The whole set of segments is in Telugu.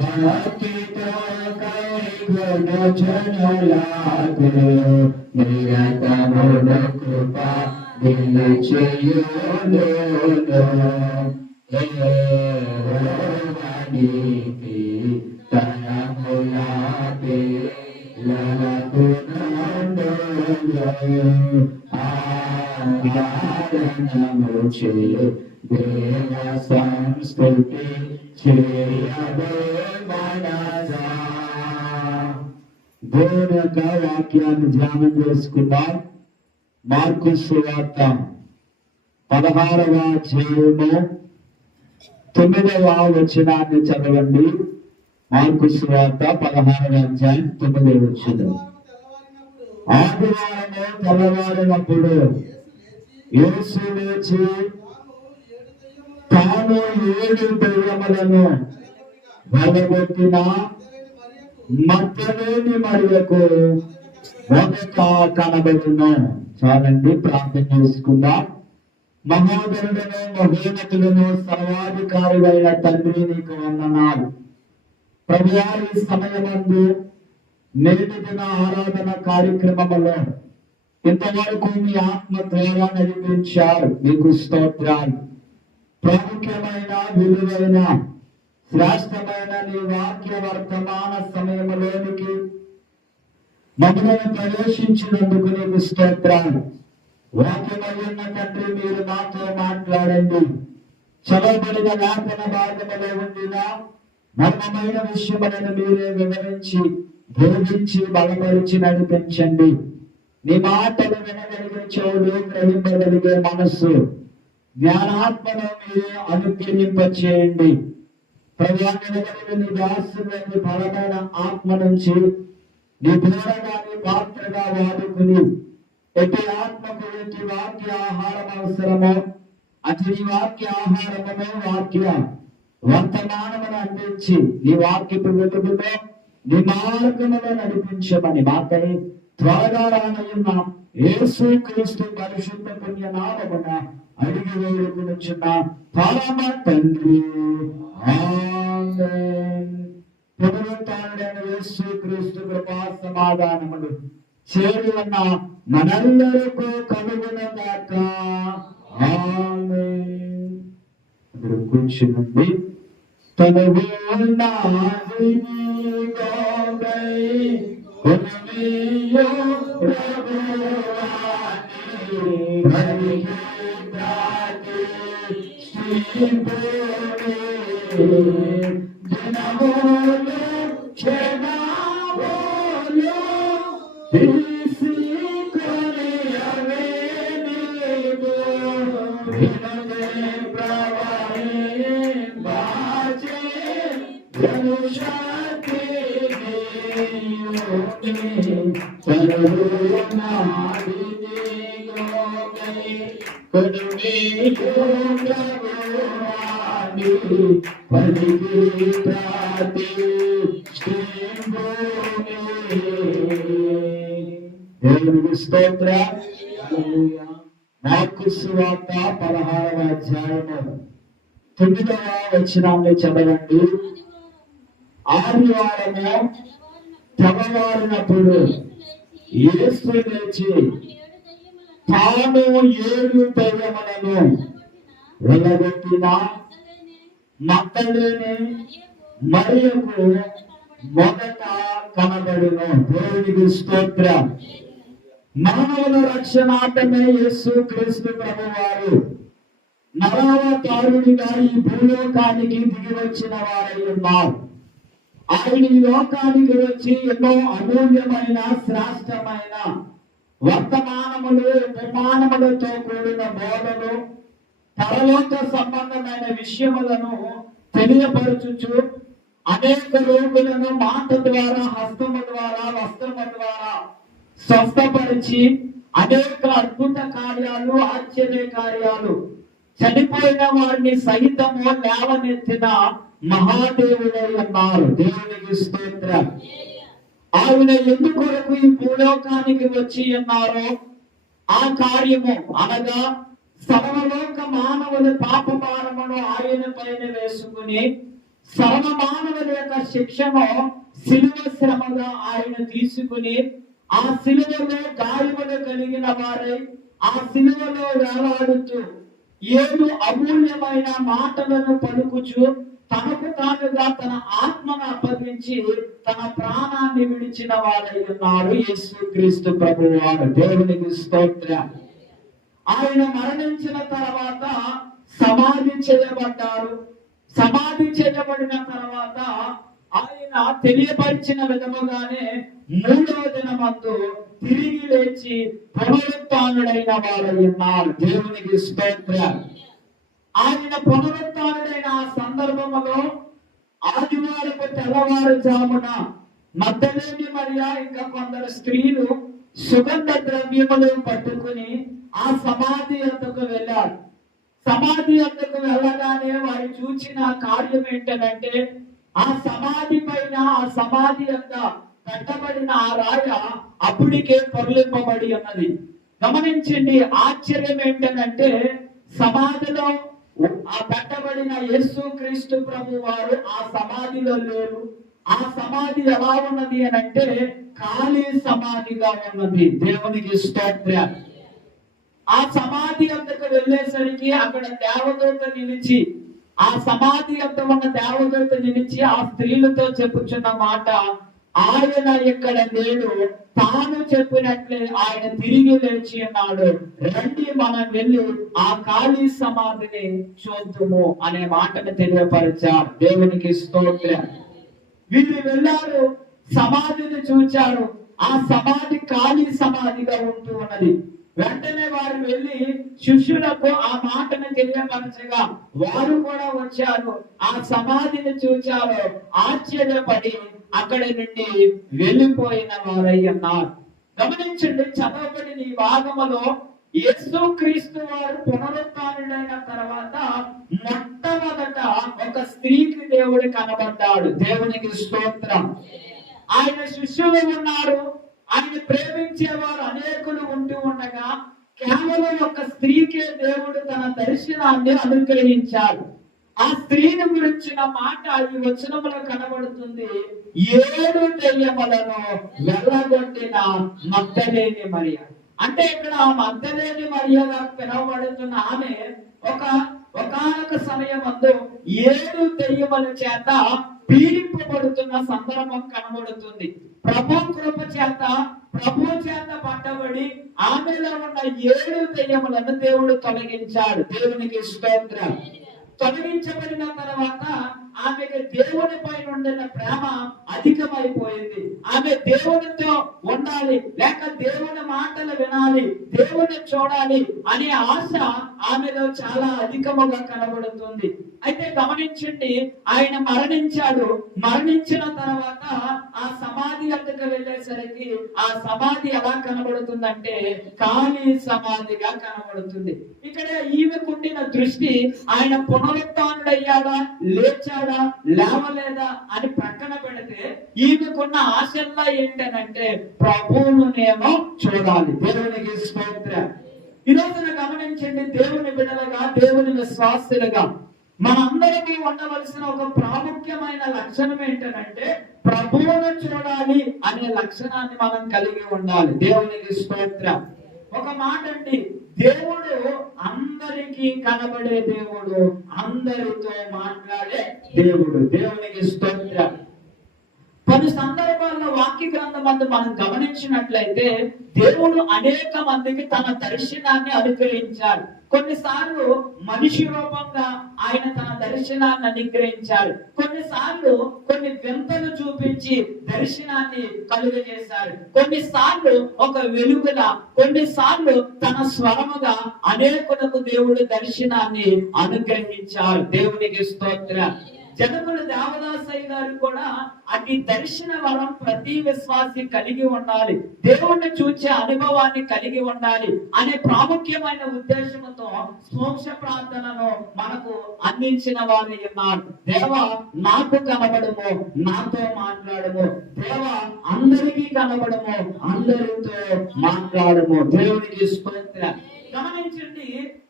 భక్తితో కైగొనుచునులాగు నిరతమును కృప నిలిచియును యెహోవానికి తనములాపే ఆరాధనము చేయు దేవ సంస్కృతి చేయవే మనసా. దేవుని యొక్క వాక్యాన్ని ధ్యానం చేసుకుందాం. మార్కు సువార్త 16వ అధ్యాయము 9వ వచనాన్ని చదవండి. మార్కు సువార్త 16వ అధ్యాయం 9వ వచనం. ఆదివారము తెల్లవారినప్పుడు యేసు లేచి తాను 7 దెయ్యములను వెళ్ళగొట్టిన మగ్దలేని మరియకు మొదట కనబడును. చాలండి, ప్రార్థన చేసుకుందాం. మహోదరుడను మహోన్నతులను సర్వాధికారులైన తండ్రి, నీకు వందనాలు. ప్రభువా, ఈ సమయమందు నేటి దిన ఆరాధన కార్యక్రమంలో ఇంతవరకు మీ ఆత్మ ద్వారా నడిపించారు. మీకు స్తోత్రాలు. ప్రాముఖ్యమైన, విలువైన, శ్రేష్టమైన నీ వాక్య వర్తమాన సమయంలోనికి మమ్మల్ని ప్రవేశించినందుకు నీకు స్తోత్రాలు. వాక్యమయ్యున్న తండ్రి, మీరు నాతో మాట్లాడండి. చదవబడిన లేఖన భాగములో ఉండిన మర్మమైన విషయములను మీరే వివరించి బోధించి బలపరిచి నడిపించండి. నీ మాటలు వినగలిగే చెవులు, గ్రహింపగలిగే మనస్సు, జ్ఞానాత్మను మీరే అనుగ్రహింపచేయండి. ప్రయాణగలిగిన నీ దాసుని బలమైన ఆత్మ నుంచి నీ బోధగాని పాత్రగా వాడుకుని ఎట్టి ఆత్మకు ఎట్టి వాక్య ఆహారం అవసరమో అతి నీ వాక్య ఆహారమును వాక్య వర్తమానమును అందించి నీ వాక్యపు వెలుగులో నీ మార్గములో నడిపించమని మాకై త్వరగా రానయ్యున్న యేసు క్రీస్తు పరిశుద్ధ పుణ్య నామమున అడిగి వేడుకొనుచున్న పరమ తండ్రి, ఆమేన్. పునరుత్థానుడైన యేసు క్రీస్తు కృపా సమాధానములు చేరి ఉన్న మనందరకు కలుగునుగాక. ఆమేన్. అందరూ కూర్చునండి. తనవు నాది గోగై ఉన్నియో ప్రభువాని హరికి దాతి శ్రీపోని జనమోలు క్షణావోలు తీసి కొనియవే నీవు వినదే ప్రవాహి బాచే జనుషాతి దేవునికి స్తోత్రం. మార్కు సువార్త 16వ అధ్యాయము 9వ వచనాన్ని చదవండి. ఆదివారము తెల్లవారినప్పుడు యేసు లేచి తాను 7 దెయ్యములను వెళ్ళగొట్టిన మగ్దలేని మరియకు మొదట కనబడును. దేవునికి స్తోత్రం. మానవుల రక్షణార్థమే యేసు క్రీస్తు ప్రభువారు నరావతారుడిగా ఈ భూలోకానికి దిగి వచ్చిన వారై ఉన్నారు. ఆయన ఈ లోకానికి వచ్చి ఎన్నో అమూల్యమైన, శ్రేష్టమైన వర్తమానములు, ఉపమానములతో కూడిన బోధలు, పరలోక సంబంధమైన విషయములను తెలియపరచుచు అనేక రోగులను మాట ద్వారా, హస్తము ద్వారా, వస్త్రము ద్వారా స్వస్థపరిచి అనేక అద్భుత కార్యాలు, ఆశ్చర్య కార్యాలు, చనిపోయిన వారిని సహితము లేవనెత్తిన మహాదేవుడై ఉన్నారు. దేవునికి స్తోత్రం. ఆయన ఎందుకొరకు ఈ భూలోకానికి వచ్చి ఉన్నారో ఆ కార్యము అనగా సర్వలోక మానవుల పాప భారమును ఆయన పైన వేసుకుని సర్వ మానవుల యొక్క శిక్షను శిలువ శ్రమగా ఆయన తీసుకుని ఆ శిలువలో గాయములు కలిగిన వారై ఆ శిలువలో వేలాడుతూ 7 అమూల్యమైన మాటలను పలుకుచు తనకు తానుగా తన ఆత్మను అప్పగించి తన ప్రాణాన్ని విడిచిన వారై ఉన్నారు యేసుక్రీస్తు ప్రభువారు. దేవునికి స్తోత్రం. ఆయన మరణించిన తర్వాత సమాధి చేయబడ్డారు. సమాధి చేయబడిన తర్వాత ఆయన తెలియపరిచిన విధముగానే 3వ దినమందు తిరిగి లేచి పునరుత్థానుడైన వారై ఉన్నారు. దేవునికి స్తోత్రం. ఆయన పునరుత్థానుడైన ఆ సందర్భములో ఆదివారపు తెల్లవారుజామున మగ్దలేని మరియా ఇంకా కొందరు స్త్రీలు సుగంధ ద్రవ్యములు పట్టుకుని ఆ సమాధి వద్దకు వెళ్ళారు. సమాధి వద్దకు వెళ్ళగానే వారు చూసిన కార్యం ఏంటంటే ఆ సమాధి పైన ఆ సమాధి యొక్క పెట్టబడిన ఆ రాయ అప్పటికే పొరలింపబడి ఉన్నది. గమనించండి, ఆశ్చర్యం ఏంటంటే సమాధిలో ఆ పెట్టబడిన యేసుక్రీస్తు ప్రభు వారు ఆ సమాధిలో లేరు. ఆ సమాధి ఎలా ఉన్నది అని అంటే ఖాళీ సమాధిగా ఉన్నది. దేవునికి స్తోత్రం. ఆ సమాధి వద్దకు వెళ్ళేసరికి అక్కడ దేవదూత నిలిచి ఆ సమాధి వద్ద ఉన్న దేవదూత నిలిచి ఆ స్త్రీలతో చెప్పుచున్న మాట, ఆయన ఇక్కడ లేడు, తాను చెప్పినట్లే ఆయన తిరిగి లేచి ఉన్నాడు, రండి మనం వెళ్ళి ఆ ఖాళీ సమాధిని చూద్దాము అనే మాటను తెలియపరిచారు. దేవునికి స్తోత్రం. వీళ్ళు వెళ్ళారు, సమాధిని చూచారు. ఆ సమాధి ఖాళీ సమాధిగా ఉంటూ ఉన్నది. వెంటనే వారు వెళ్ళి శిష్యులకు ఆ మాటను తెలియపరచగా వారు కూడా వచ్చారు. ఆ సమాధిని చూచారు, ఆశ్చర్యపడి అక్కడి నుండి వెళ్ళిపోయిన వారై ఉన్నారు. గమనించండి, చదవబడిన ఈ భాగములో యేసుక్రీస్తు వారు పునరుత్థానుడైన తర్వాత మొట్టమొదట ఒక స్త్రీకి దేవుడు కనబడ్డాడు. దేవునికి స్తోత్రం. ఆయన శిష్యులు ఉన్నారు, ఆయన ప్రేమించేవారు అనేకులు ఉంటూ ఉండగా కేవలం ఒక స్త్రీకే దేవుడు తన దర్శనాన్ని అనుగ్రహించాడు. ఆ స్త్రీని గురించిన మాట ఈ వచనంలో కనబడుతుంది. 7 దెయ్యములను వెళ్ళగొట్టిన మగ్దలేని మరియ. అంటే ఇక్కడ ఆ మగ్దలేని మరియగా పిలువబడుతున్న ఆమె ఒకానొక సమయమందు 7 దెయ్యముల చేత పీడింపబడుతున్న సందర్భం కనబడుతుంది. ప్రభు కృప చేత పట్టబడి ఆమెలో ఉన్న 7 దెయ్యములను దేవుడు తొలగించాడు. దేవునికి స్తోత్రం. తొలగించబడిన తర్వాత ఆమెకు దేవుని పైన ఉండిన ప్రేమ అధికమైపోయింది. ఆమె దేవునితో ఉండాలి, లేక దేవుని మాటలు వినాలి, దేవుని చూడాలి అనే ఆశ ఆమెలో చాలా అధికముగా కనబడుతుంది. అయితే గమనించండి, ఆయన మరణించాడు. మరణించిన తర్వాత ఆ సమాధి వద్దకు వెళ్ళేసరికి ఆ సమాధి ఎలా కనబడుతుందంటే ఖాళీ సమాధిగా కనబడుతుంది. ఇక్కడ ఈమెకుండిన దృష్టి ఆయన పునరుత్థానుడయ్యాడా, లేచాడా, లేవలేదా అని ప్రక్కన పెడితే ఈమెకున్న ఆశల్లా ఏంటనంటే ప్రభువునేమో చూడాలి. దేవునికి స్తోత్రం. ఈ రోజున గమనించండి, దేవుని బిడ్డలుగా, దేవుని విశ్వాసులుగా మనందరికీ ఉండవలసిన ఒక ప్రాముఖ్యమైన లక్షణం ఏంటంటే ప్రభువును చూడాలి అనే లక్షణాన్ని మనం కలిగి ఉండాలి. దేవునికి స్తోత్రం. ఒక మాట అండి, దేవుడు అందరికీ కనబడే దేవుడు, అందరితో మాట్లాడే దేవుడు. దేవునికి స్తోత్రం. పలు సందర్భాల్లో వాక్య గ్రంథం అందు మనం గమనించినట్లయితే దేవుడు అనేక మందికి తన దర్శనాన్ని అనుగ్రహించాడు. కొన్నిసార్లు మనిషి రూపంగా ఆయన తన దర్శనాన్ని అనుగ్రహించాడు. కొన్నిసార్లు కొన్ని వింతలు చూపించి దర్శనాన్ని కలుగజేశాడు. కొన్నిసార్లు ఒక వెలుగులా, కొన్నిసార్లు తన స్వరముగా అనేకులకు దేవుడు దర్శనాన్ని అనుగ్రహించాడు. దేవునికి స్తోత్రం. జనకుల దేవదాసయ్య గారు కూడా అటు దర్శన వరం ప్రతి విశ్వాసి కలిగి ఉండాలి, దేవుణ్ణి చూచే అనుభవాన్ని కలిగి ఉండాలి అనే ప్రాముఖ్యమైన ఉద్దేశంతో మోక్ష ప్రార్థనను మనకు అందించిన వారు ఉన్నారు. దేవా నాకు కనబడము, నాతో మాట్లాడము, దేవా అందరికీ కనబడము, అందరితో మాట్లాడము. దేవునికి స్తోత్రం. గమనించండి,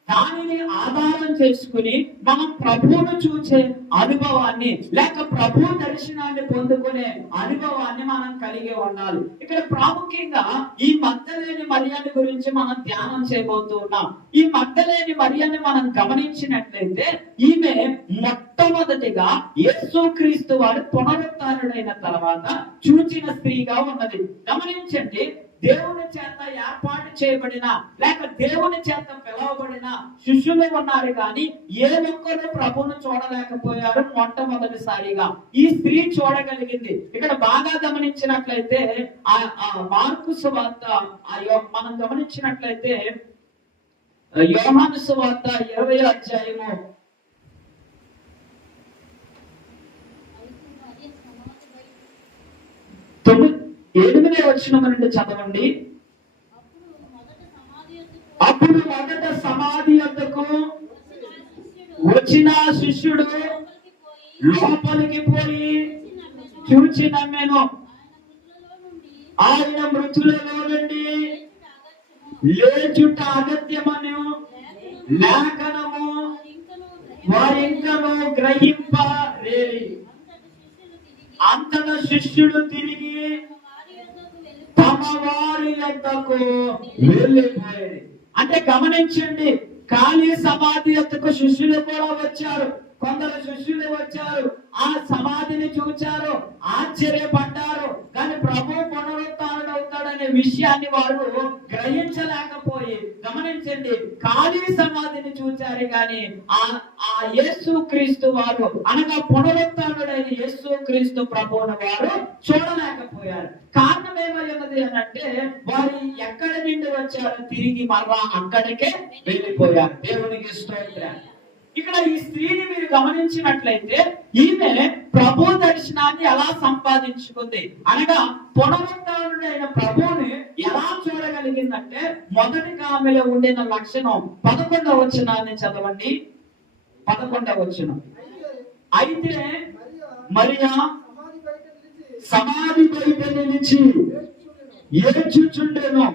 దానిని ఆధారం చేసుకుని మనం ప్రభువును చూసే అనుభవాన్ని లేక ప్రభు దర్శనాన్ని పొందుకునే అనుభవాన్ని మనం కలిగి ఉండాలి. ఇక్కడ ప్రాముఖ్యంగా ఈ మగ్దలేని మరియని గురించి మనం ధ్యానం చేయబోతూ ఉన్నాం. ఈ మగ్దలేని మరియని మనం గమనించినట్లయితే ఈమె మొట్టమొదటిగా యేసుక్రీస్తు వారు పునరుత్థానుడైన తర్వాత చూచిన స్త్రీగా ఉన్నది. గమనించండి, దేవుని చేత ఏర్పాటు చేయబడిన లేక దేవుని చేత పిలవబడిన శిష్యులు ఉన్నారు, కానీ ఏ ఒక్కరు ప్రభువును చూడలేకపోయారు. మొట్టమొదటిసారిగా ఈ స్త్రీ చూడగలిగింది. ఇక్కడ బాగా గమనించినట్లయితే ఆ మార్కు సువార్త మనం గమనించినట్లయితే యోహాను సువార్త 20వ అధ్యాయము 8వ వచనం నుండి చదవండి. అప్పుడు మొదట సమాధి వద్దకు వచ్చిన శిష్యుడు లోపలికి పోయి చూచి నమ్మెను. ఆయన మృతులలో నుండి లేచుట అగత్యమను లేఖనము వారింకను గ్రహింపలేరి. అంతట శిష్యుడు తిరిగి తమ వారి యొద్దకు వెళ్ళిపోయాడు. అంటే గమనించండి, ఖాళీ సమాధి యొద్దకు శిష్యులు కూడా వచ్చారు. కొందరు శిష్యులు వచ్చారు, ఆ సమాధిని చూచారు, ఆశ్చర్యపడ్డారు. కానీ ప్రభు పునరుత్థానుడవుతాడనే విషయాన్ని వారు గ్రహించలేకపోయి, గమనించండి, ఖాళీ సమాధిని చూచారు కానీ ఆ యేసుక్రీస్తు వారు అనగా పునరుత్థానుడైన యేసుక్రీస్తు ప్రభువును వారు చూడలేకపోయారు. కారణం ఏమైనది అని అంటే, వారు ఎక్కడి నుండి వచ్చారో తిరిగి మరలా అక్కడికే వెళ్ళిపోయారు. దేవునికి స్తోత్రం. ఇక్కడ ఈ స్త్రీని మీరు గమనించినట్లయితే ఈమె ప్రభు దర్శనాన్ని ఎలా సంపాదించుకుంది అనగా పునరుత్థానుడైన ప్రభువుని ఎలా చూడగలిగిందంటే, మొదటిగా ఆమెలో ఉండిన లక్షణం 11వ వచనాన్ని చదవండి. 11వ వచనం. అయితే మరియా సమాధి బయట నిలిచి ఏడ్చుచుండెను.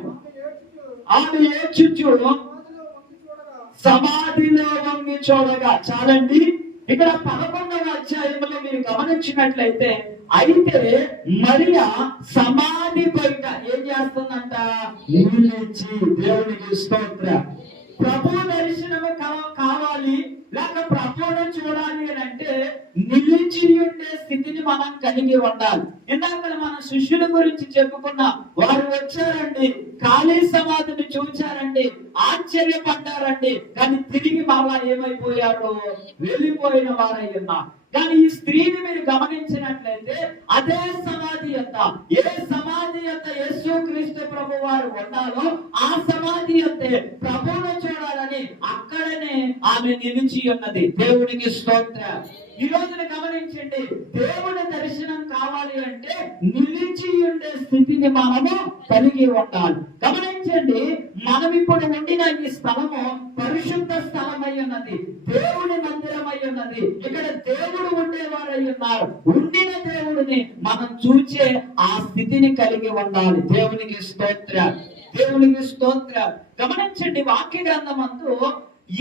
ఆమె ఏడ్చుచు సమాధిలో వంగి చూడగా. చాలండి, ఇక్కడ 11వ అధ్యాయంలో మీరు గమనించినట్లయితే, అయితే మరియా సమాధి బయట ఏం చేస్తుందంట? నిలిచి. దేవునికి స్తోత్రం. ప్రభు దర్శనము కావాలి లేక ప్రభువును చూడాలి అని అంటే నిలిచి ఉండే స్థితిని మనం కలిగి ఉండాలి. ఇందాక మన శిష్యుల గురించి చెప్పుకున్నాం. వారు వచ్చారండి, ఖాళీ సమాధిని చూచారండి, ఆశ్చర్యపడ్డారండి, కానీ తిరిగి మరలా ఏమైపోయారు? వెళ్ళిపోయిన వారై ఉన్నారు. కానీ ఈ స్త్రీని మీరు గమనించినట్లయితే అదే సమాధి యొక్క ఏ సమాధి యొక్క యేసుక్రీస్తు ప్రభు వారు ఉన్నారో ఆ సమాధి యొక్క ప్రభువును చూడాలని అక్కడనే ఆమె నిలిచి ఉన్నది. దేవునికి స్తోత్రం. ఈ రోజున గమనించండి, దేవుని దర్శనం కావాలి అంటే నిలిచి ఉండే స్థితిని మనము కలిగి ఉండాలి. గమనించండి, మనం ఇప్పుడు ఉండిన ఈ స్థలము పరిశుద్ధ స్థలమై ఉన్నది, దేవుని మందిరమై ఉన్నది. ఇక్కడ దేవుడు ఉండేవారై ఉన్నారు. ఉండిన దేవుడిని మనం చూచే ఆ స్థితిని కలిగి ఉండాలి. దేవునికి స్తోత్రం. దేవునికి స్తోత్రం. గమనించండి, వాక్య గ్రంథమందు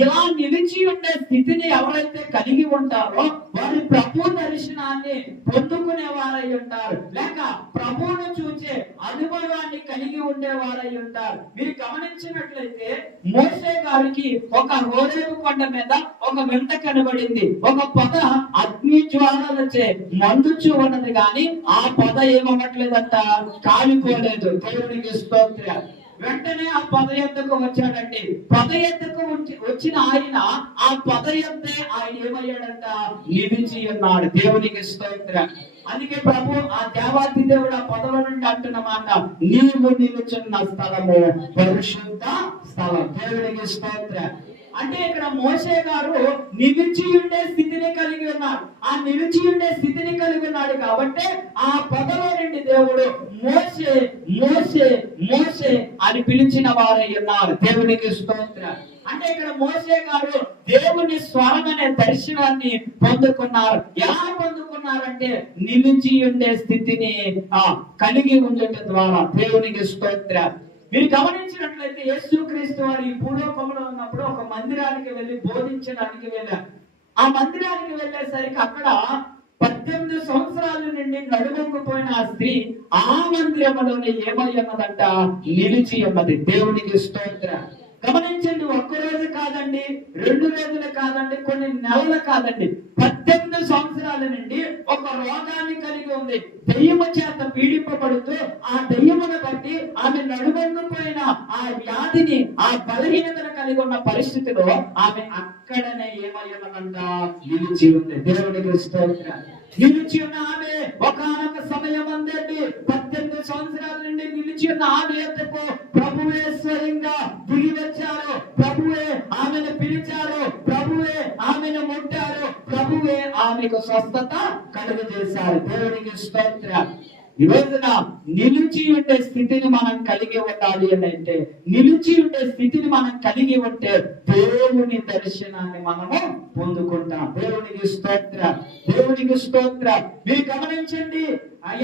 ఇలా నిలిచి ఉండే స్థితిని ఎవరైతే కలిగి ఉంటారో వారి ప్రభు దర్శనాన్ని పొందుకునే వారై ఉంటారు, లేక ప్రభువును చూచే అనుభవాన్ని కలిగి ఉండేవారై ఉంటారు. మీరు గమనించినట్లయితే మోషే గారికి ఒక హోరేబు కొండ మీద ఒక వింత కనబడింది. ఒక పొద అగ్ని జ్వాలలచే మండుచు ఉన్నది, కానీ ఆ పొద ఏమవ్వట్లేదంట, కాలిపోలేదు. దేవునికి స్తోత్రం. వెంటనే ఆ పొద ఎద్దుకు వచ్చాడండి. పొద ఎద్దుకు వచ్చిన ఆయన ఆ పొద ఎద్దే ఆయన ఏమయ్యాడంట, నిలిచి ఉన్నాడు. దేవునికి స్తోత్రం. అందుకే ప్రభు ఆ దేవాది దేవుడు ఆ పొదల నుండి అంటున్నమాట, నీవు నిలుచున్న స్థలము పరిశుద్ధ స్థలం. దేవునికి స్తోత్రం. అంటే ఇక్కడ మోషే గారు నిలిచి ఉండే స్థితిని కలిగి ఉన్నారు. ఆ నిలిచి ఉండే స్థితిని కలిగి ఉన్నాడు కాబట్టి ఆ పొదలో నుండి దేవుడు మోషే మోషే మోషే అని పిలిచిన వారై ఉన్నారు. దేవునికి స్తోత్రం. అంటే ఇక్కడ మోషే గారు దేవుని స్వరం అనే దర్శనాన్ని పొందుకున్నారు. ఎలా పొందుకున్నారంటే నిలిచి ఉండే స్థితిని కలిగి ఉండటం ద్వారా. దేవునికి స్తోత్రం. మీరు గమనించినట్లయితే యేసుక్రీస్తు వారు ఈ భూలోకంలో ఉన్నప్పుడు ఒక మందిరానికి వెళ్ళి బోధించడానికి వెళ్ళారు. ఆ మందిరానికి వెళ్ళేసరికి అక్కడ 18 సంవత్సరాల నుండి నడుమొంగిపోయిన ఆ స్త్రీ ఆ మందిరంలోనే ఏమై ఉన్నదంట, నిలిచి ఉన్నది. దేవునికి స్తోత్రం. గమనించండి, ఒక్క రోజు కాదండి, 2 రోజులు కాదండి, కొన్ని నెలలు కాదండి, 18 సంవత్సరాల నుండి ఒక రోగాన్ని కలిగి ఉంది. దెయ్యము చేత పీడింపబడుతూ ఆ దెయ్యమును బట్టి ఆమె నడుమొంగిపోయిన ఆ వ్యాధిని, ఆ బలహీనతను కలిగి ఉన్న పరిస్థితిలో ఆమె అక్కడనే ఏమై ఉన్నదంట, నిలిచి ఉంది. దేవునికి స్తోత్రం. నిలిచి ఉన్న ఆమె ఒకానొక సమయం అందండి 18 సంవత్సరాల నుండి నిలిచి ఉన్న ఆమె యొద్దకు ప్రభువే స్వయంగా దిగి వచ్చారు. ప్రభువే ఆమెను పిలిచారు. ప్రభువే ఆమెను ముట్టారు. ప్రభువే ఆమెకు స్వస్థత కలుగజేశారు. దేవునికి స్తోత్రం. ఈ రోజున నిలిచి ఉండే స్థితిని మనం కలిగి ఉండాలి అని అంటే, నిలిచి ఉండే స్థితిని మనం కలిగి ఉంటే దేవుని దర్శనాన్ని మనము పొందుకుంటాం. దేవునికి స్తోత్రం. దేవునికి స్తోత్రం. మీరు గమనించండి,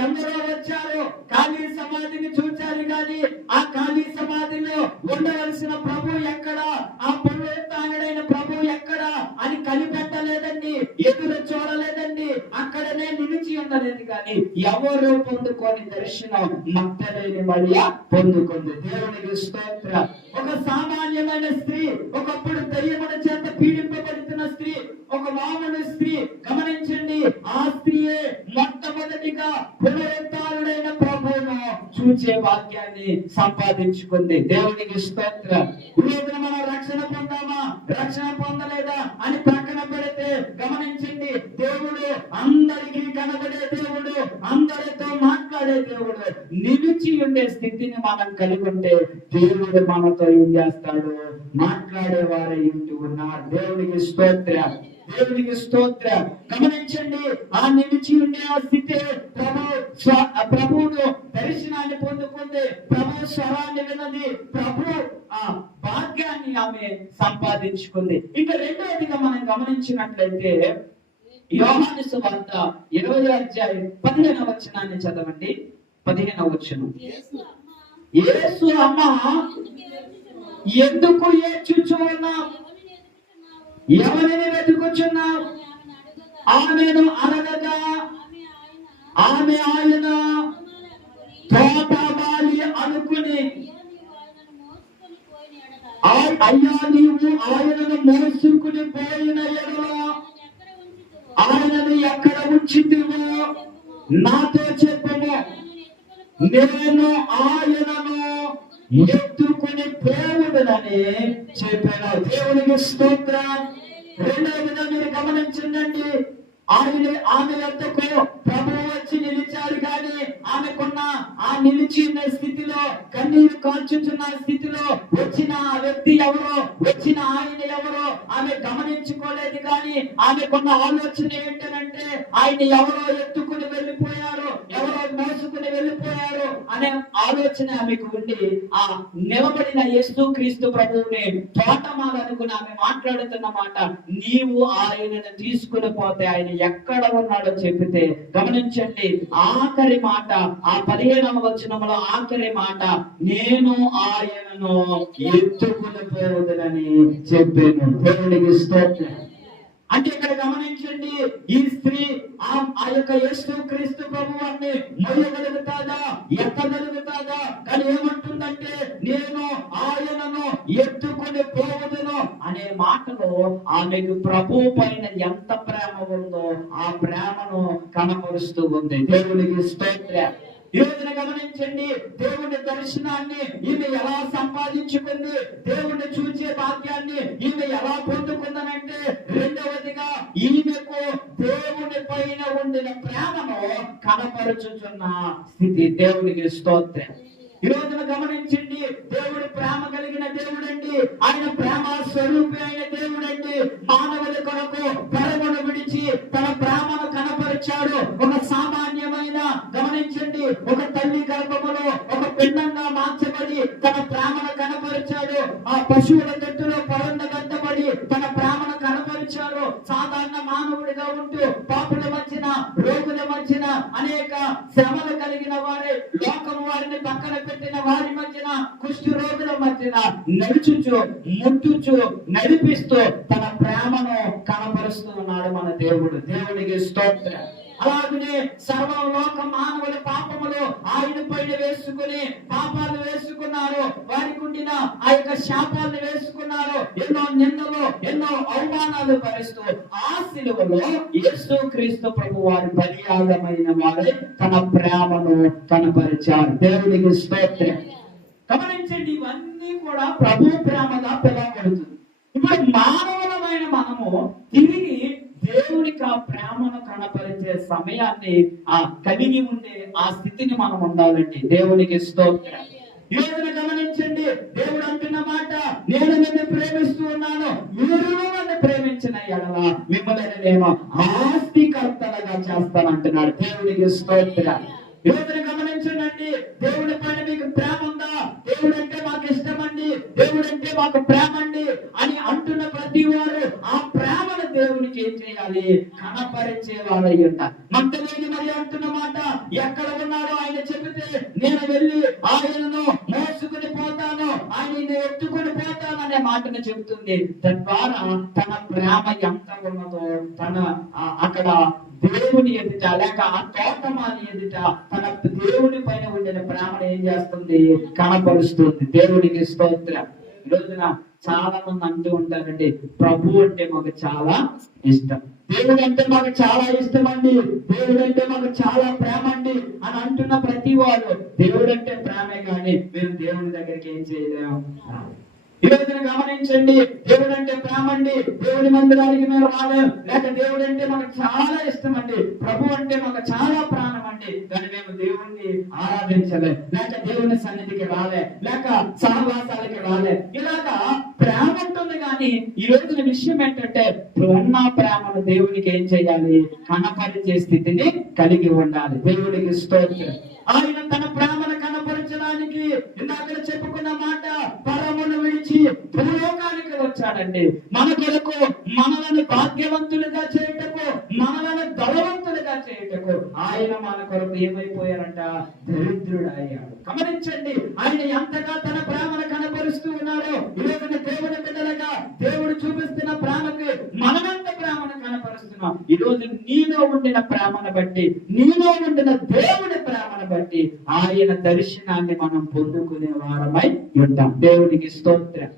ఎందరో వచ్చారు, ఖాళీ సమాధిని చూచారు, కానీ ఆ ఖాళీ సమాధిలో ఉండవలసిన ప్రభు ఎక్కడ, ఆ పునరుత్థానుడైన ప్రభు ఎక్కడ అని కనిపెట్టలేదండి, ఎదురు చూడలేదండి, అక్కడనే నిలిచి ఉండలేదు. కానీ ఎవరు పొందుకొని దర్శనం మగ్దలేని మరియ పొందుకుంది. దేవునికి స్తోత్రం. ఒక సామాన్యమైన స్త్రీ, ఒకప్పుడు దయ్యముల చేత పీడింపబడుతున్న స్త్రీ, ఒక మామూలు స్త్రీ. గమనించండి, ఆ స్త్రీయే మొట్టమొదటిగా పునరుత్థానుడైన ప్రభువును చూచే భాగ్యాన్ని సంపాదించుకుంది. దేవునికి స్తోత్రం. ఈ రోజున మనం రక్షణ పొందామా, రక్షణ పొందలేదా అని ప్రక్కన పెడితే, గమనించండి, దేవుడు అందరికీ కనబడే దేవుడు, అందరితో మాట్లాడే దేవుడు. నిలిచి ఉండే స్థితిని మనం కలిగి ఉంటే దేవుడు మనతో ఏం చేస్తాడు, మాట్లాడేవారే ఇంటూ ఉన్నారు. దేవునికి స్తోత్రం. దేవునికి స్తోత్రం. గమనించండి, ఆ నిలిచి ఉండే ఆ స్థితి ప్రభువును దర్శనాన్ని పొందుకుంది, ప్రభు స్వరాన్ని విన్నది, ప్రభు ఆ భాగ్యాన్ని ఆమె సంపాదించుకుంది. ఇక రెండవదిగా మనం గమనించినట్లయితే యోహాను సువార్త 20వ అధ్యాయం 15వ వచనాన్ని చదవండి. 15వ వచనం. యేసు అమ్మ ఎందుకు ఏడ్చుచున్నావు, ఎవరిని వెతుకుచున్నావు? ఆమెను అడగగా ఆమె ఆయన తోటమాలి అనుకుని, అయ్యా నీవు ఆయనను మోసుకుని పోయిన ఎడల ఆయనను ఎక్కడ ఉంచితివో నాతో చెప్పము, నేను ఆయనను ఎత్తుకుని పోవుడనని చెప్పాను. దేవునికి స్తోత్రం. రెండవదిగా మీరు గమనించండి, ఆమె యొద్దకు ప్రభువు వచ్చి నిలిచారు, కానీ ఆమెకున్న ఆ నిలిచి ఉన్న స్థితిలో, కన్నీరు కాల్చుతున్న స్థితిలో వచ్చిన ఆ వ్యక్తి ఎవరో, వచ్చిన ఆయన ఎవరో ఆమె గమనించుకోలేదు. కానీ ఆమెకున్న ఆలోచన ఏంటంటే, ఆయన ఎవరో ఎత్తుకుని వెళ్ళిపోయారు, ఎవరో మోసుకుని వెళ్ళిపోయారు అనే ఆలోచన ఆమెకు ఉండి, ఆ నిలబడిన యేసుక్రీస్తు ప్రభువుని తోటమాలనుకుని ఆమె మాట్లాడుతున్న మాట, నీవు ఆయనను తీసుకుని పోతే ఆయన ఎక్కడ ఉన్నాడో చెప్పితే, గమనించండి, ఆఖరి మాట, ఆ 15వ వచనంలో ఆఖరి మాట, నేను ఆయనను ఎత్తుకుని పోవదునని చెప్పాను. దేవునికి స్తోత్రం. అంటే ఇక్కడ గమనించండి, ఈ స్త్రీ ఆ యొక్క యేసుక్రీస్తు ప్రభువుని మొయ్యగలుగుతాదా, ఎక్కగలుగుతాదా? కానీ ఏమంటుందంటే, నేను ఆయనను ఎత్తుకుని పోవదును అనే మాటలో ఆమెకు ప్రభు పైన ఎంత ప్రేమ ఉందో ఆ ప్రేమను కనపరుస్తూ ఉంది. దేవునికి స్తోత్రం. ఈ రోజున గమనించండి, దేవుని దర్శనాన్ని ఈమె ఎలా సంపాదించుకుంది, దేవుణ్ణి చూసే భాగ్యాన్ని ఈమె ఎలా పొందుకుందనంటే, రెండవదిగా ఈమెకు దేవుని పైన ఉండిన ప్రేమను కనపరుచుచున్న స్థితి. దేవునికి స్తోత్రం. ఈ రోజున గమనించండి, దేవుడు ప్రేమ కలిగిన దేవుడండి, ఆయన ప్రేమ స్వరూపి అయిన దేవుడండి. మానవుల కొరకు పరమును విడిచి తన ప్రేమను కనపరిచాడు. ఒక సామాన్యమైన, గమనించండి, ఒక తల్లి గర్భములో ఒక పిండంగా మార్చబడి తన ప్రేమను కనపరిచాడు. ఆ పశువుల గట్టులో పరందగట్టబడి తన ప్రేమను కనపరిచాడు. సాధారణ మానవుడిగా ఉంటూ పాపుల మధ్యన రోగుల మధ్యన, అనేక శ్రమలు కలిగిన వారి, లోకం వారిని పక్కన పెట్టిన వారి మధ్యన, కుష్ఠ రోగుల మధ్యన నడుచుచు, ముట్టుచు, నడిపిస్తూ తన ప్రేమను కనపరుస్తూ ఉన్నాడు మన దేవుడు. దేవునికి స్తోత్రం. అలాగనే సర్వలోక మానవుల పాపములు ఆయన పైన వేసుకుని పాపాలు వేసుకున్నారు, వారికి ఉండిన ఆ యొక్క శాపాలను వేసుకున్నారు, ఎన్నో నిందలు, ఎన్నో అవమానాలు భరిస్తూ ఆ శిలువలో యేసు క్రీస్తు ప్రభు వారి బలియాగమైన వారే తన ప్రేమను కనపరిచారు. దేవునికి స్తోత్రం. గమనించండి, ఇవన్నీ కూడా ప్రభు ప్రేమగా పిలవబడుతుంది. ఇప్పుడు మానవులమైన మనము తిరిగి దేవునికి ఆ ప్రేమను కనపరిచే సమయాన్ని కలిగి ఉండే ఆ స్థితిని మనం ఉండాలండి. దేవునికి స్తోత్రం. ఈ రోజున గమనించండి, దేవుడు అంటున్న మాట, నేను నిన్ను ప్రేమిస్తూ ఉన్నాను, మీరు నన్ను ప్రేమించిన ఎడల మిమ్మల్ని నేను ఆస్తికర్తలుగా చేస్తానంటున్నాడు. దేవునికి స్తోత్రం. ఈ రోజున గమనించండి, దేవుడి పైన మీకు ప్రేమ ఉందా? దేవుడు అంటే మాకు ఇష్టమండి, దేవుడు అంటే మాకు ప్రేమ అండి అని అంటున్న ప్రతి వారు ఆ ప్రేమను దేవునికి ఏం చేయాలి? కనపరిచే వారై ఉంటారు. మగ్దలేని మరి అంటున్న మాట, ఎక్కడ ఉన్నారో ఆయన చెబితే నేను వెళ్ళి ఆయనను మోసుకుని పోతాను, ఆయన ఎత్తుకుని పోతాను అనే మాటను చెబుతుంది. తద్వారా తన ప్రేమ ఎంత ఉన్నదో తన అక్కడ దేవుని ఎదుట, లేక ఆ తోటమాని ఎదుట తన దేవుని పైన ఉండిన ప్రేమను ఏం చేస్తుంది? కనపరుస్తుంది. దేవునికి స్తోత్రం. ఈ రోజున చాలా మంది అంటూ ఉంటారండి, ప్రభు అంటే మాకు చాలా ఇష్టం, దేవుడు అంటే మాకు చాలా ఇష్టం అండి, దేవుడు అంటే మాకు చాలా ప్రేమ అండి అని అంటున్న ప్రతి వారు దేవుడు అంటే ప్రేమే కానీ మేము దేవుని దగ్గరికి ఏం చేయలేము. ఈ రోజున గమనించండి, దేవుడు అంటే ప్రేమ అండి, దేవుడి మందిరానికి మేము రాలేం, లేక దేవుడు అంటే మాకు చాలా ఇష్టం అండి, ప్రభు అంటే మాకు చాలా ప్రాణం అండి, కానీ మేము దేవుణ్ణి ఆరాధించలే, లేక దేవుని సన్నిధికి రాలే, లేక సహవాసాలకి రాలే. ఇలాగా ప్రేమ ఉంటుంది. కానీ ఈ రోజున విషయం ఏంటంటే, ఉన్న ప్రేమను దేవునికి ఏం చేయాలి? కనపరిచే స్థితిని కలిగి ఉండాలి. దేవునికి స్తోత్రం. ఆయన తన ప్రేమను కనపరచడానికి ఇందాక చెప్పుకున్న మాట, పరమును విడిచి భూలోకానికి వచ్చాడండి. మన కొరకు, మనలను భాగ్యవంతులుగా చేయుటకు, మనలను ధనవంతులుగా చేయుటకు ఆయన మన కొరకు ఏమైపోయారంట? దరిద్రుడు అయ్యాడు. గమనించండి, ఆయన ఎంతగా తన ప్రేమను కనపరుస్తూ ఉన్నారో. ఈ రోజున దేవుడి బిడ్డలుగా దేవుడు చూపిస్తున్న ప్రేమకి మనమంత ప్రేమను కనపరుస్తున్నాం. ఈ రోజు నీలో ఉండిన ప్రేమను బట్టి, నీలో ఉండిన దేవుడి ప్రేమను బట్టి ఆయన దర్శనాన్ని మనం పొందుకునే వారమై ఉంటాం. దేవుడికి స్తోత్రం.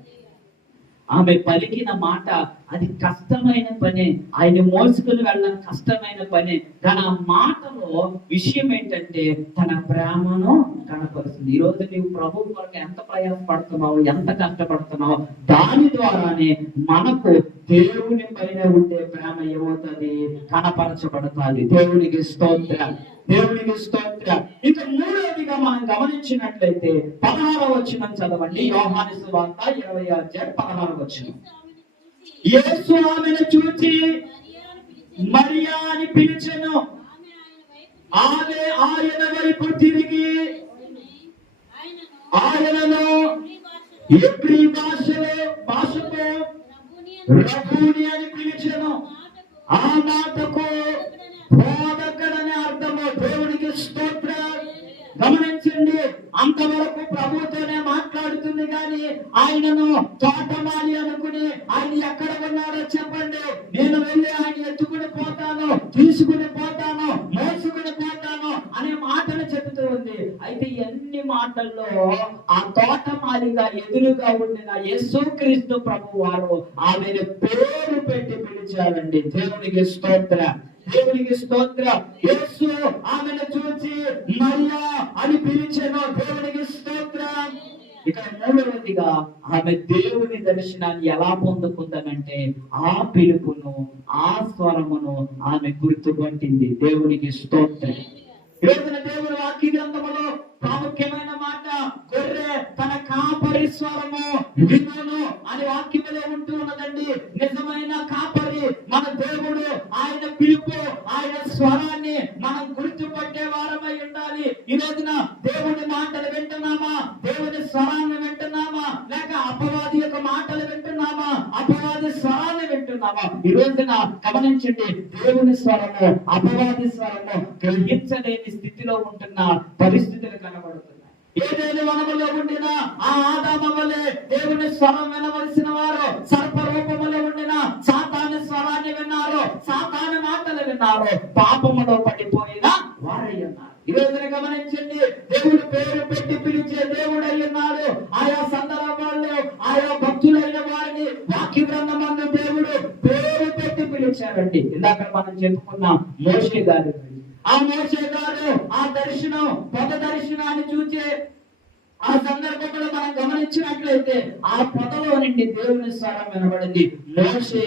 ఆమె పలికిన మాట అది కష్టమైన పని, ఆయన మోసుకుని వెళ్ళడం కష్టమైన పని, కానీ ఆ మాటలో విషయం ఏంటంటే తన ప్రేమను కనపరుస్తుంది. ఈ రోజు నీవు ప్రభు కొరకు ఎంత ప్రయాసపడుతున్నావు, ఎంత కష్టపడుతున్నావు, దాని ద్వారానే మనకు దేవుని పైన ఉండే ప్రేమ ఏమవుతుంది? కనపరచబడుతుంది. దేవునికి స్తోత్రం. దేవునికి స్తోత్రం. ఇక మూడవదిగా మనం గమనించినట్లయితే 16వ వచనం చదవండి. యోహాను సువార్త 20:16. యేసు ఆమెను చూచి మరియా అని పిలిచెను. ఆమె ఆయన వైపు తిరిగి ఆయనను హెబ్రీ భాషతో రబ్బూని అని పిలిచెను. ఆ మాటకు బోధకుడని అర్థము. దేవునికి స్తోత్రం. గమనించండి, అంతవరకు ప్రభుతోనే మాట్లాడుతుంది కానీ ఆయనను తోటమాలి అనుకుని ఆయన ఎక్కడ ఉన్నాడో చెప్పండి, నేను వెళ్ళి ఆయన ఎత్తుకుని పోతాను, తీసుకుని పోతాను, మోసుకుని పోతాను అనే మాటలు చెబుతూ ఉంది. అయితే ఎన్ని మాటల్లో ఆ తోటమాలిగా ఎదురుగా ఉండిన యేసుక్రీస్తు ప్రభు వారు ఆమెను పేరు పెట్టి పిలిచారండి. దేవునికి స్తోత్రం. దేవునికి స్తోత్రం. యేసు ఆమెను చూచి మరియా అని పిలిచెను. దేవునికి స్తోత్రం. ఇక్కడ మూడవదిగా ఆమె దేవుని దర్శనాన్ని ఎలా పొందుకుందనంటే ఆ పిలుపును, ఆ స్వరమును ఆమె గుర్తుపట్టింది. దేవునికి స్తోత్రం. ఈ రోజున దేవుని వాక్య గ్రంథములో ప్రాముఖ్యమైన మాట, గొర్రె తన కాపరి స్వరము వినును అని వాక్యములో ఉంటూ ఉన్నదండి. నిజమైన కాపరి మన దేవుడు. ఆయన పిలుపు, ఆయన స్వరాన్ని మనం గుర్తుపట్టే వారమై ఉండాలి. ఈ రోజున దేవుని మాటలు వింటున్నామా, దేవుని స్వరాన్ని వింటున్నామా, లేక అపవాది యొక్క మాటలు వింటున్నామా, అపవాది స్వరాన్ని వింటున్నామా? ఈ రోజున గమనించండి, దేవుని స్వరము అపవాది స్వరము గ్రహించలేని స్థితిలో ఉంటున్న పరిస్థితులు కనబడుతున్నాయి. ఏదైనా వనములో ఉండిన ఆ ఆదాము వలె దేవుని స్వరం వినవలసిన వారు సర్ప రూపములో ఉండిన సాతాను స్వరాన్ని విన్నారు, సాతాను మాటలు విన్నారు, పాపములో పడిపోయిన వారై ఉన్నారు. ఈ రోజున గమనించండి, దేవుడు పేరు పెట్టి పిలిచే దేవుడు అయ్యున్నాడు. ఆయా సందర్భాల్లో ఆయా భక్తులైన వారిని వాక్య గ్రంథమందు దేవుడు పేరు పెట్టి పిలిచారండి. ఇందాక మనం చెప్పుకున్నాం మోషే గారి. ఆ మోషే గారు ఆ దర్శనం, పొద దర్శనాన్ని చూచే ఆ సందర్భంలో మనం గమనించినట్లయితే ఆ పొదలో నుండి దేవుని స్వరం వినబడింది. మోషే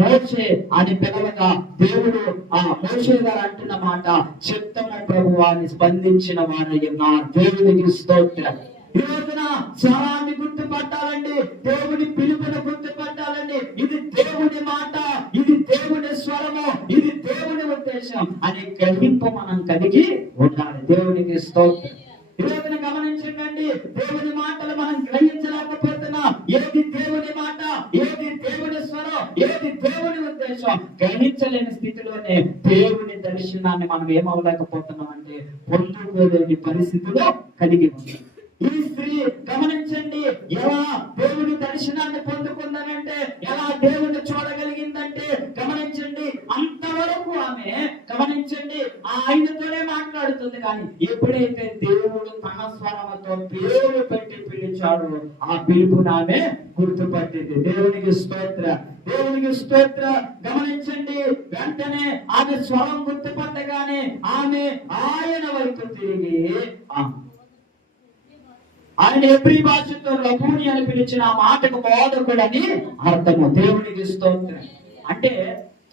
మోషే అని పిలవగా దేవుడు ఆ మోషే గారు అంటున్న మాట, చిత్తము ప్రభువా అని స్పందించిన వారయ్యన్నా. దేవునికి స్తోత్రం. ఈ రోజున స్వరాన్ని గుర్తుపట్టాలండి, దేవుని పిలుపును గుర్తుపట్టాలండి. ఇది దేవుని మాట, ఇది దేవుని స్వరము, ఇది దేవుని ఉద్దేశం అని గ్రహింపు మనం కలిగి ఉండాలి. దేవునికి స్తోత్రం. ఈ రోజున గమనించండి, దేవుని మాటలు మనం గ్రహించలేకపోతున్నా. ఏది దేవుని మాట, ఏది దేవుని స్వరం, ఏది దేవుని ఉద్దేశం గ్రహించలేని స్థితిలోనే దేవుని దర్శనాన్ని మనం ఏమవలేకపోతున్నాం అంటే పొందుకోలేని పరిస్థితిలో కలిగి ఉన్నాం. ఈ స్త్రీ గమనించండి, ఎలా దేవుని దర్శనాన్ని పొందుకుందనంటే, ఎలా దేవుని చూడగలిగిందంటే గమనించండి, అంతవరకు ఆమె గమనించండి ఆయనతోనే మాట్లాడుతుంది. కానీ ఎప్పుడైతే దేవుడు తన స్వరముతో పేరు పెట్టి పిలిచాడు, ఆ పిలుపుని ఆమె గుర్తుపట్టింది. దేవునికి స్తోత్ర, దేవునికి స్తోత్ర. గమనించండి, వెంటనే ఆమె స్వరం గుర్తుపట్టగానే ఆమె ఆయన వైపు తిరిగి ఆయన ఎబ్రీ భాషతో రబూని అని పిలిచిన ఆ మాటకు బోధకుడని అర్థము. దేవునికి స్తోత్రం. అంటే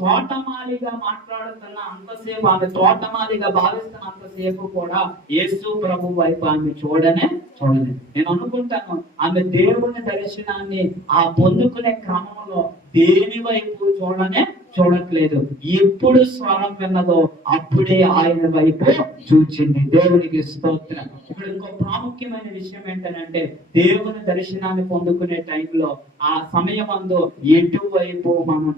తోటమాలిగా మాట్లాడుతున్న అంతసేపు, ఆమె తోటమాలిగా భావిస్తున్న అంతసేపు కూడా యేసు ప్రభు వైపు ఆమె చూడలేదు. నేను అనుకుంటాను ఆమె దేవుని దర్శనాన్ని ఆ పొందుకునే క్రమంలో దేని వైపు చూడట్లేదు. ఎప్పుడు స్వరం విన్నదో అప్పుడే ఆయన వైపు చూచింది. దేవునికి స్తోత్రం. ఇప్పుడు ఇంకో ప్రాముఖ్యమైన విషయం ఏంటంటే, దేవుని దర్శనాన్ని పొందుకునే టైంలో ఆ సమయమందు ఎటువైపు మనం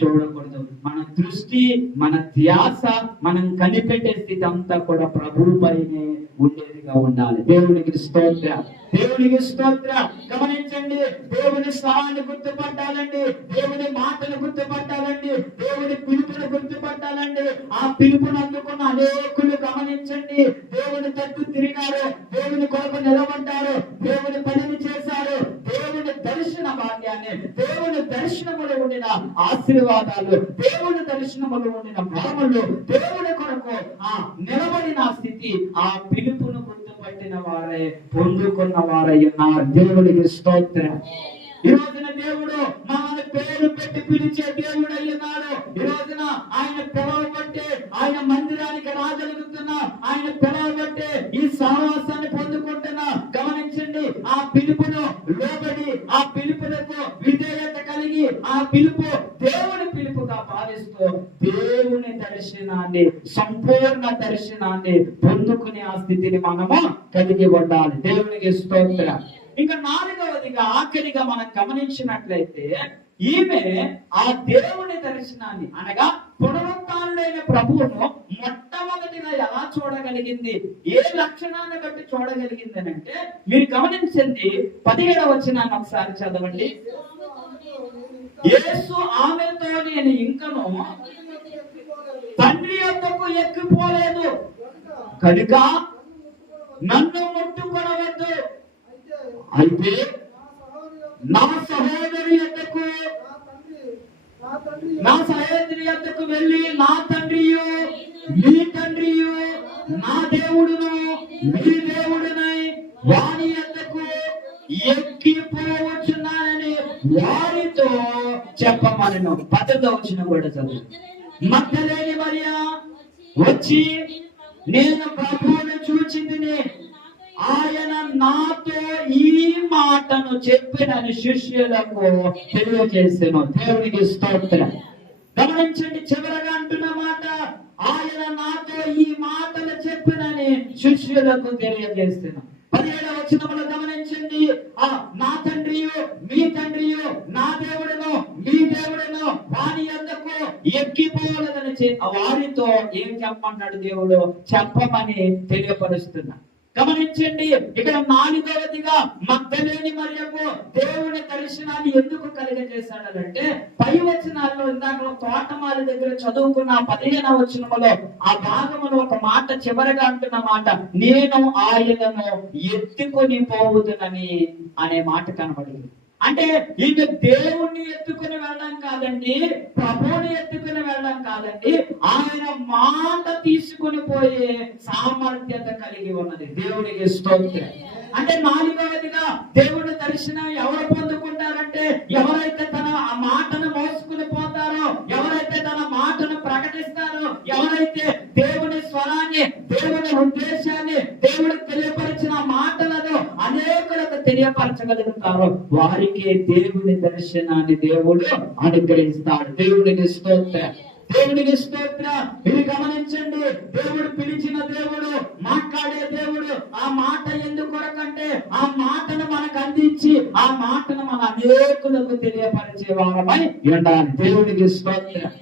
చూడకూడదు. మన దృష్టి, మన ధ్యాస, మనం కనిపెట్టే స్థితి అంతా కూడా ప్రభు పైనే ఉండేదిగా ఉండాలి. దేవునికి స్తోత్రం, దేవునికి స్తోత్రం. గమనించండి, దేవుని స్వరాన్ని గుర్తుపట్టాలండి, దేవుని మాటలు గుర్తుపట్టాలండి, దేవుని పిలుపును గుర్తుపట్టాలండి. ఆ పిలుపును అందుకున్న అనేకులు గమనించండి, దేవుని తట్టు తిరిగారు, దేవుని కొరకు నిలబడ్డారు, దేవుని పనిని చేశారు. దేవుని దర్శన భాగ్యాన్ని, దేవుని దర్శనములు ఉండిన ఆశీర్వాదాలు, దేవుని దర్శనములు ఉండిన వరములు, దేవుని కొరకు ఆ నిలబడిన స్థితి, ఆ పిలుపును గుర్తుపట్టిన వారే పొందుకున్న వారయ్యన్నా. దేవుడికి స్తోత్రం. ఈ రోజున దేవుడు మనల్ని పేరు పెట్టి పిలిచే దేవుడు అయ్యున్నాడు. ఈ రోజున ఆయన పిలవబట్టే ఆయన మందిరానికి రాగలుగుతున్నా, ఆయన పిలవబట్టే ఈ సహవాసాన్ని పొందుకుంటున్నా. గమనించండి, ఆ పిలుపును లోబడి, ఆ పిలుపులకు విధేయత కలిగి, ఆ పిలుపు దేవుని పిలుపుగా భావిస్తూ దేవుని దర్శనాన్ని, సంపూర్ణ దర్శనాన్ని పొందుకునే ఆ స్థితిని మనము కలిగి ఉండాలి. దేవునికి స్తోత్రం. ఇంకా నాలుగవదిగా, ఆఖరిగా మనం గమనించినట్లయితే, ఈమె ఆ దేవుని దర్శనాన్ని అనగా పునరుత్థానుడైన ప్రభువును మొట్టమొదటిగా ఎలా చూడగలిగింది, ఏ లక్షణాన్ని బట్టి చూడగలిగింది అంటే, మీరు గమనించండి 17వ వచనాన్ని ఒకసారి చదవండి. యేసు ఆమెతో, నేను ఇంకను తండ్రి యొద్దకు ఎక్కిపోలేదు కనుక నన్ను ముట్టుకొనవద్దు, అయితే నా సహోదరి యొద్దకు వెళ్ళి నా తండ్రియు మీ తండ్రియు నా దేవుడును మీ దేవుడునై వారి యొద్దకు ఎక్కిపోవచ్చున్నానని వారితో చెప్పమనెను. 18వ వచనం కూడా చదువు. మగ్దలేని మరియా వచ్చి, నేను ప్రభువును చూచితిని, ఆయన నాతో ఈ మాటను చెప్పినని శిష్యులకు తెలియజేసాను. దేవునికి స్తోత్రం. గమనించండి, చివరగా అంటున్న మాట, ఆయన నాతో ఈ మాటలు చెప్పినని శిష్యులకు తెలియజేస్తున్నాం. 17వ వచనంలో గమనించండి, నా తండ్రియు మీ తండ్రియు, నా దేవుడును మీ దేవుడును వారి యొద్దకు ఎక్కిపోలేదని వారితో ఏం చెప్పమన్నాడు దేవుడు? చెప్పమని తెలియపరుస్తున్నా. గమనించండి, ఇక్కడ 4వదిగా మగ్దలేని మరియకు దేవుని దర్శనాన్ని ఎందుకు కలిగజేశాడంటే, పై వచనాల్లో ఇందాక తోటమాలి దగ్గర చదువుకున్న 15వ వచనంలో ఆ భాగంలో ఒక మాట చివరగా అంటున్న మాట, నేను ఆయనను ఎత్తుకొని పోవుదునని అనే మాట కనబడింది. అంటే ఈయన దేవుణ్ణి ఎత్తుకుని వెళ్ళడం కాదండి, ప్రభువుని ఎత్తుకుని వెళ్ళడం కాదండి, ఆయన మాట తీసుకుని పోయే సామర్థ్యత కలిగి ఉన్నది. దేవునికి స్తోత్రం. అంటే 4వదిగా దేవుడి దర్శనం ఎవరు పొందుకుంటారంటే, ఎవరైతే తన ఆ మాటను మోసుకుని పోతారో, ఎవరైతే తన మాటను ప్రకటిస్తారో, ఎవరైతే దేవుని స్వరాన్ని, దేవుని ఉద్దేశాన్ని, దేవుడికి తెలియపరిచిన మాటలను అనేకులకు తెలియపరచగలుగుతారో వారికి దేవుని దర్శనాన్ని దేవుడు అనుగ్రహిస్తాడు. దేవునికి స్తోత్రం. దేవునికి స్తోత్రం. ఇది గమనించండి, దేవుడు పిలిచిన దేవుడు, మాట్లాడే దేవుడు. ఆ మాట ఎందుకొరకంటే ఆ మాటను మనకు అందించి ఆ మాటను మన అనేకులకు తెలియపరిచే వారమై ఉండాలి. దేవునికి స్తోత్రం.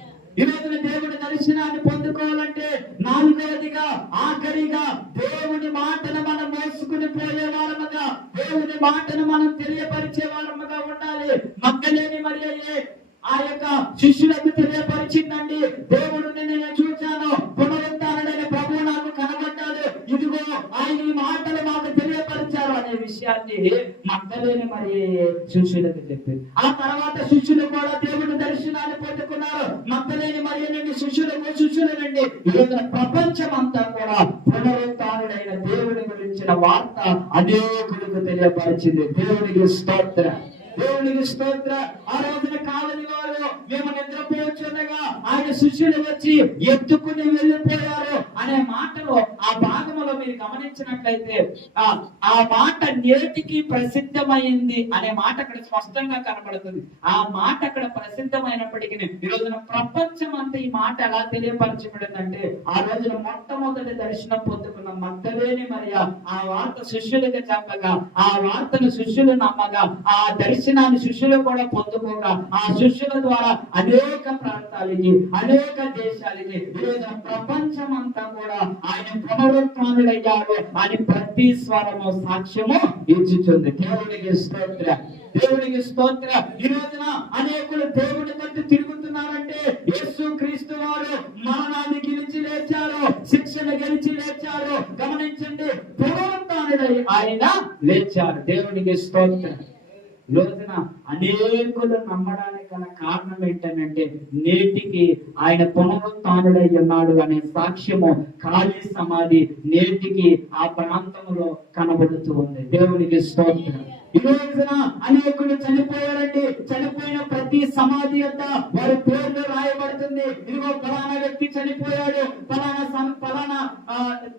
ఈ రోజున దేవుడి దర్శనాన్ని పొందుకోవాలంటే 4వదిగా ఆఖరిగా దేవుని మాటను మనం మోసుకుని పోయే వారముగా, దేవుని మాటను మనం తెలియపరిచే వారముగా ఉండాలి. మగ్దలేని మరియే ఆ యొక్క శిష్యులకు తెలియపరిచిందండి, దేవుడిని నేను చూశాను, పునరుత్థానుడైన ప్రభువు నాకు కనబడ్డాడు, ఇదిగో ఆయన ఈ మాటలు మాకు తెలియపరిచారు అనే విషయాన్ని మగ్దలేని మరి శిష్యులకు చెప్పింది. ఆ తర్వాత శిష్యులు కూడా దేవుడి దర్శనాన్ని పొందుకున్నారు. మగ్దలేని మరి నుండి శిష్యుల నుండి ఈరోజు ప్రపంచం అంతా కూడా పునరుత్థానుడైన దేవుడి గురించిన వార్త అనేకులకు తెలియపరిచింది. దేవునికి స్తోత్రం. దేవునికి స్తోత్రం. ఆ రోజున కావలి వారు మేము నిద్రపోవచ్చుండగా ఆయన శిష్యులు వచ్చి ఎత్తుకుని వెళ్ళిపోయారు అనే మాటలో ఆ భాగంలో మీరు గమనించినట్లయితే ఆ మాట నేటికి ప్రసిద్ధమైంది అనే మాట అక్కడ స్పష్టంగా కనబడుతుంది. ఆ మాట అక్కడ ప్రసిద్ధమైనప్పటికీ ఈ రోజున ప్రపంచం అంతా ఈ మాట ఎలా తెలియపరచబడిందంటే, ఆ రోజున మొట్టమొదటి దర్శనం పొందుకున్న మగ్దలేని మరియ ఆ వార్త శిష్యులకు చెప్పగా, ఆ వార్తను శిష్యులు నమ్మగా, ఆ దర్శనాన్ని శిష్యులు కూడా పొందుకోగా, ఆ శిష్యుల ద్వారా అనేక ప్రాంతాలకి, అనేక దేశాలకి, ఈరోజు ప్రపంచం అంతా కూడా ఆయన పునరుత్థానుడయ్యాడు అని ప్రతి స్వరము సాక్ష్యము ఇచ్చుచుంది. దేవునికి స్తోత్రం. దేవునికి స్తోత్రం. ఈ రోజున అనేకులు దేవుని తట్టు తిరుగుతున్నారంటే, యేసు క్రీస్తు వారు మరణాన్ని గెలిచి లేచారు, శిక్షను గెలిచి లేచారు. గమనించండి, పునరుత్థానుడై ఆయన లేచారు. దేవునికి స్తోత్రం. రోజున అనేకులు నమ్మడానికి గల కారణం ఏంటంటే, నేటికి ఆయన పునరుత్థానుడై ఉన్నాడు అనే సాక్ష్యము ఖాళీ సమాధి నేటికి ఆ ప్రాంతంలో కనబడుతూ ఉంది. దేవునికి స్తోత్రం. ఈ రోజున అనేకులు చనిపోయారండి, చనిపోయిన ప్రతి సమాధి యొక్క వారి పేర్లు రాయబడుతుంది. ఇదిగో ఫలానా వ్యక్తి చనిపోయాడు, ఫలానా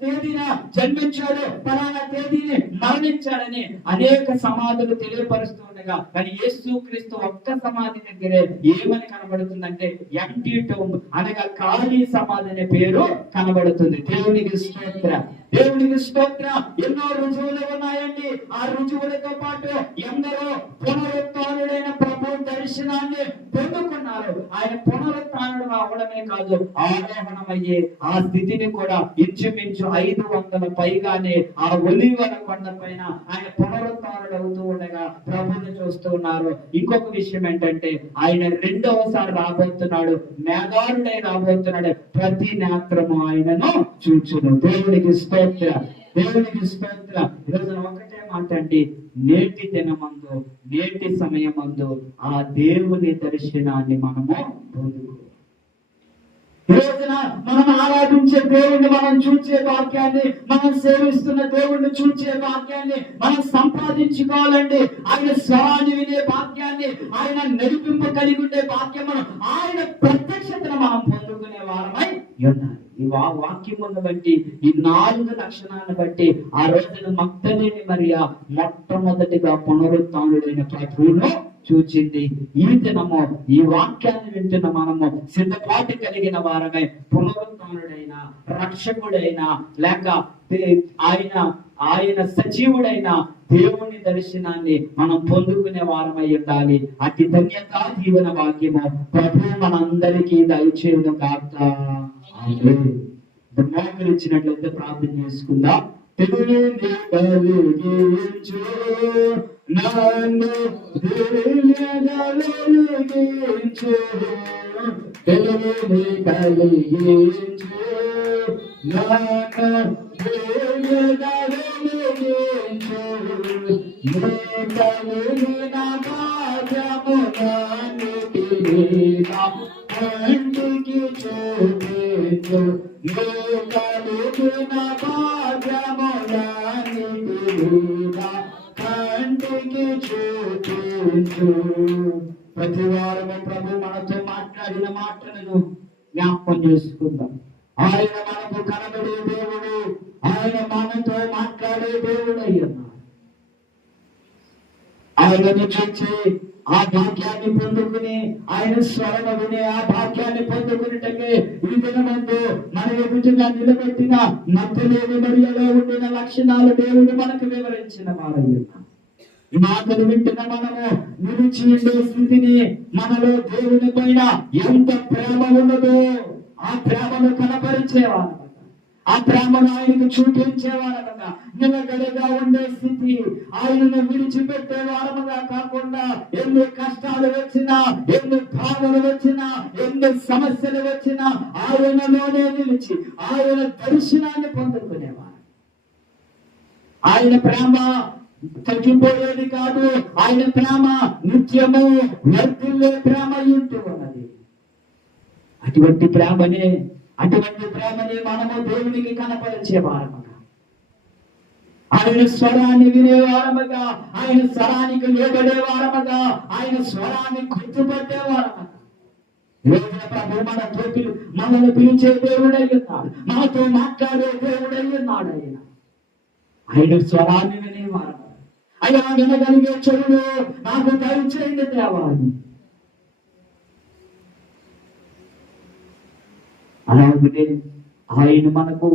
తేదీన జన్మించాడు, ఫలానా తేదీని మరణించాడని అనేక సమాధులు తెలియపరుస్తుండగా, కానీ యేసు క్రీస్తు ఒక్క సమాధి దగ్గరే ఏమని కనబడుతుందంటే ఎంటీ టోంబ్ అనగా ఖాళీ సమాధి అనే పేరు కనబడుతుంది. దేవునికి స్తోత్రం. దేవునికి స్తోత్రం. ఎన్నో రుజువులు ఉన్నాయండి. ఆ రుజువులతో పాటు ఎందరో పునరుత్థానుడైన ప్రభు దర్శనాన్ని పొందుకున్నారు. ఆయన పునరుత్థానుడు అవడమే కాదు, ఆరోహణమయ్యే ఆ స్థితిని కూడా ఇంచుమించు 500 పైగానే ఆ ఒలీవల కొండ పైన ఆయన పునరుత్థానుడు అవుతూ ఉండగా ప్రభుని చూస్తూ ఉన్నారు. ఇంకొక విషయం ఏంటంటే, ఆయన రెండవసారి రాబోతున్నాడు, మేఘారుడై రాబోతున్నాడు. ప్రతి నేత్రము ఆయనను చూచును. దేవునికి స్తోత్రం. దేవునికి స్తోత్రం. ఈరోజు ఒకటే మాట అండి, నేటి దినమందు, నేటి సమయమందు ఆ దేవుని దర్శనాన్ని మనము పొందుకో. ఈ రోజున మనం ఆరాధించే దేవుణ్ణి, మనం చూచే భాగ్యాన్ని, మనం సేవిస్తున్న దేవుణ్ణి చూచే భాగ్యాన్ని మనం సంపాదించుకోవాలండి. ఆయన స్వరాన్ని వినే భాగ్యాన్ని, ఆయన నడిపింపు కలిగి ఉండే భాగ్యము, ఆయన ప్రత్యక్షతను మనం పొందుకునే వారమై ఉండాలి. ఈ వాక్యమును బట్టి, ఈ 4 లక్షణాలను బట్టి ఆ రోజున మగ్దలేని మరియ మొట్టమొదటిగా పునరుత్థానుడైన ప్రభువును చూచింది. ఈ దినము ఈ వాక్యాన్ని వింటున్న మనము సిద్ధపాటు కలిగిన వారమే పునరుద్ధరణుడైన రక్షకుడైన లేక ఆయన ఆయన సజీవుడైన దేవుని దర్శనాన్ని మనం పొందుకునే వారమై ఉండాలి. అతి ధన్యత జీవన వాక్యము ప్రభు మనందరికీ దయచేయును గాక. మోకరించినట్లయితే ప్రార్థన చేసుకుందాం. తెలుగుని కలిగించు నన్ను వెలిగించు, తెలుగుని కలిగించు నన్ను వెలిగించు, కలిగిన భాగ్యములన్నిటినీ కంటికి చూపించు, కలిగిన భాగ్యములన్నిటినీ కంటికి చూపించు. ప్రతి వారము ప్రభు మనతో మాట్లాడిన మాటలను జ్ఞాపకం చేసుకుందాం. ఆయన మనకు కనబడే దేవుడు, ఆయన మనతో మాట్లాడే దేవుడు అయ్యన్నా. ఆయనను చూచి ఆ భాగ్యాన్ని పొందుకుని ఆయన స్వరము వినే ఆ భాగ్యాన్ని పొందుకునేటకే ఈ దినమందు మన ఎదుటిగా నిలబెట్టిన మధ్యలేని మరియలో ఉండిన లక్షణాలు దేవుడు మనకు వివరించిన వారయ్యన్నా. ఈ మాటలు వింటున్న మనము నిలిచి ఉండే స్థితిని, మనలో దేవుని పైన ఎంత ప్రేమ ఉన్నదో ఆ ప్రేమను కనపరిచేవారు, ఆ ప్రేమను ఆయనకు చూపించేవారనగా నిలకడగా ఉండే స్థితి, ఆయనను విడిచిపెట్టే వారముగా కాకుండా ఎన్ని కష్టాలు వచ్చినా, ఎన్ని బాధలు వచ్చినా, ఎన్ని సమస్యలు వచ్చినా ఆయనలోనే నిలిచి ఆయన దర్శనాన్ని పొందుకునేవారు. ఆయన ప్రేమ తగ్గిపోయేది కాదు, ఆయన ప్రేమ నిత్యము వర్ధిల్లే ప్రేమ ఇంటూ ఉన్నది. అటువంటి ప్రేమనే మనము దేవునికి కనపరిచే వారముగా, ఆయన స్వరాన్ని వినే వారముగా, ఆయన స్వరానికి లోబడే వారముగా, ఆయన స్వరాన్ని గుర్తుపట్టే వారముగా. ఈరోజున ప్రభు మనల్ని పిలిచే దేవుడై ఉన్నాడు, మనతో మాట్లాడే దేవుడై ఉన్నాడు. ఆయన స్వరాన్ని వినేవారు. అయ్యా వినగలిగే చెవులు నాకు దయచేయండి దేవాన్ని. అలాగే ఆయన మనకు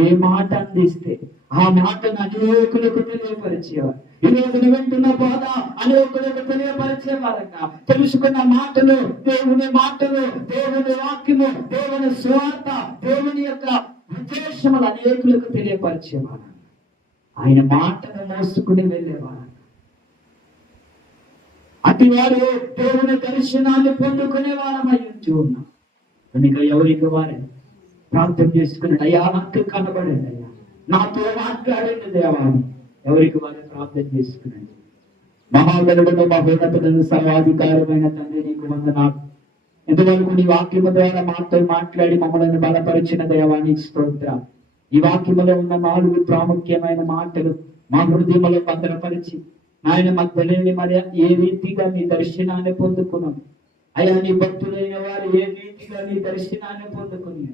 ఏ మాట అందిస్తే ఆ మాటను అనేకులకు తెలియపరిచేవారు. ఈ రోజున వింటున్న బోధ అనేకులకు తెలియపరిచేవారంగా, తెలుసుకున్న మాటలు, దేవుని మాటలు, దేవుని వాక్యము, దేవుని స్వార్థ, దేవుని యొక్క ఉద్దేశములు అనేకులకు తెలియపరిచేవారు. ఆయన మాటను మోసుకుని వెళ్ళేవారు. అటు వారు దేవుని దర్శనాన్ని పొందుకునే వారమై ఉన్నాం కనుక ఎవరికి వారే ప్రార్థన చేసుకున్నాడు. అయ్యా నాకు కనబడండి, అయ్యా నాతో మాట్లాడండి దేవాన్ని ఎవరికి వారే ప్రార్థన చేసుకున్నాడు. మహాగణుడును మహోన్నతులను సర్వాధికారమైన తండ్రి నీకు వందనాలు. ఇంతవరకు నీ వాక్యము ద్వారా మాతో మాట్లాడి మమ్మల్ని బలపరిచిన దేవానికి స్తోత్రం. ఈ వాక్యములో ఉన్న 4 ప్రాముఖ్యమైన మాటలు మా హృదయములో భద్రపరిచి ఆయన మధ్యలేని మరి ఏ రీతిగా నీ దర్శనాన్ని పొందుకున్నాం. అయ్యా నీ భక్తులైన వారు ఏ రీతిగా నీ దర్శనాన్ని పొందుకుని,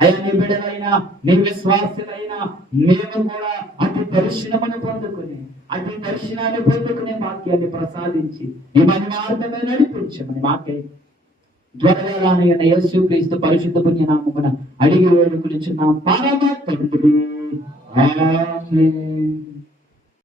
అయ్యా నీ బిడ్డలైనా నీ విశ్వాసులైనా మేము కూడా అతి దర్శనమును పొందుకుని, అతి దర్శనాన్ని పొందుకునే వాక్యాన్ని ప్రసాదించి నీ మహిమార్థమే నడిపించమని మాకే త్వరగా రానయ్యన్న యేసుక్రీస్తు పరిశుద్ధ పుణ్యనామమున అడిగి వేడుకొనుచున్నాం పరమ తండ్రి. ఆమేన్.